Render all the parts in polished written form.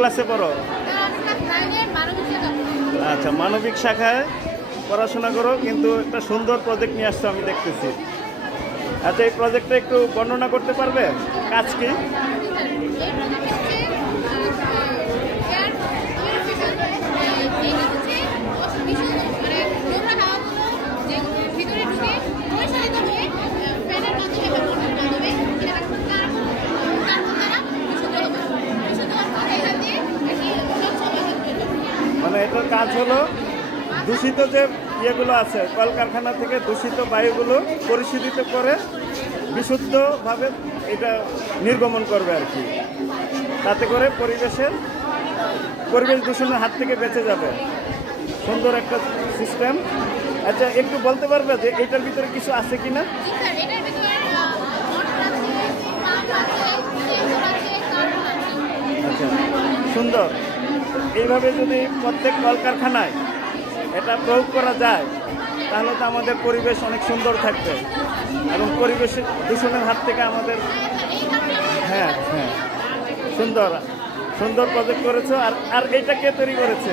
ক্লাসে পড়ো? আচ্ছা, মানবিক শাখায় পড়াশোনা করো, কিন্তু একটা সুন্দর প্রজেক্ট নিয়ে আসছো আমি দেখতেছি। আচ্ছা, এই প্রজেক্টটা একটু বর্ণনা করতে পারবে? কাজ কি? মানে এটার কাজ হলো দূষিত যে ইয়েগুলো আছে কলকারখানা থেকে দূষিত বায়ুগুলো পরিশোধিত করে বিশুদ্ধভাবে এটা নির্গমন করবে আর কি, তাতে করে পরিবেশ দূষণের হাত থেকে বেঁচে যাবে। সুন্দর একটা সিস্টেম। আচ্ছা, একটু বলতে পারবে যে এটার ভিতরে কিছু আছে কিনা? আচ্ছা, সুন্দর। এইভাবে যদি প্রত্যেক কলকারখানায় এটা প্রয়োগ করা যায় তাহলে তো আমাদের পরিবেশ অনেক সুন্দর থাকবে এবং পরিবেশ দূষণের হাত থেকে আমাদের। হ্যাঁ হ্যাঁ, সুন্দর সুন্দর প্রজেক্ট করেছো। আর এইটা কে তৈরি করেছে?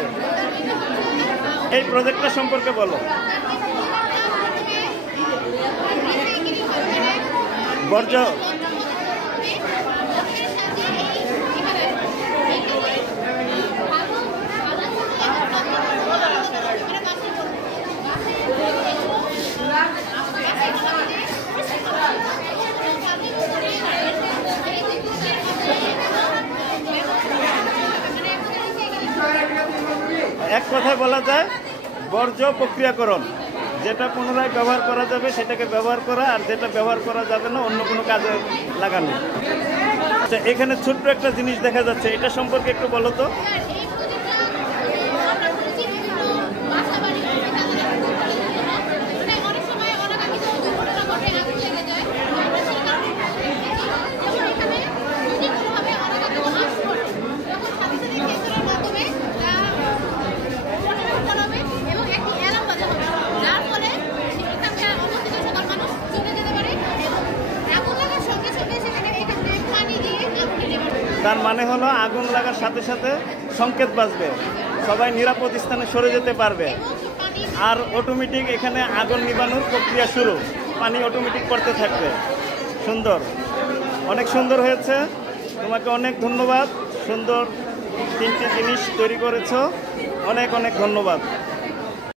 এই প্রজেক্টটা সম্পর্কে বলো। বর্জ্য এক কথায় বলা যায় বর্জ্য প্রক্রিয়াকরণ, যেটা পুনরায় ব্যবহার করা যাবে সেটাকে ব্যবহার করা, আর যেটা ব্যবহার করা যাবে না অন্য কোনো কাজে লাগানো। আচ্ছা, এখানে ছোট্ট একটা জিনিস দেখা যাচ্ছে, এটা সম্পর্কে একটু বলো তো। তার মানে হলো আগুন লাগার সাথে সাথে সংকেত বাজবে, সবাই নিরাপদ স্থানে সরে যেতে পারবে, আর অটোমেটিক এখানে আগুন নিবানোর প্রক্রিয়া শুরু, পানি অটোমেটিক করতে থাকবে। সুন্দর, অনেক সুন্দর হয়েছে। তোমাকে অনেক ধন্যবাদ। সুন্দর 3টি জিনিস তৈরি করেছো, অনেক অনেক ধন্যবাদ।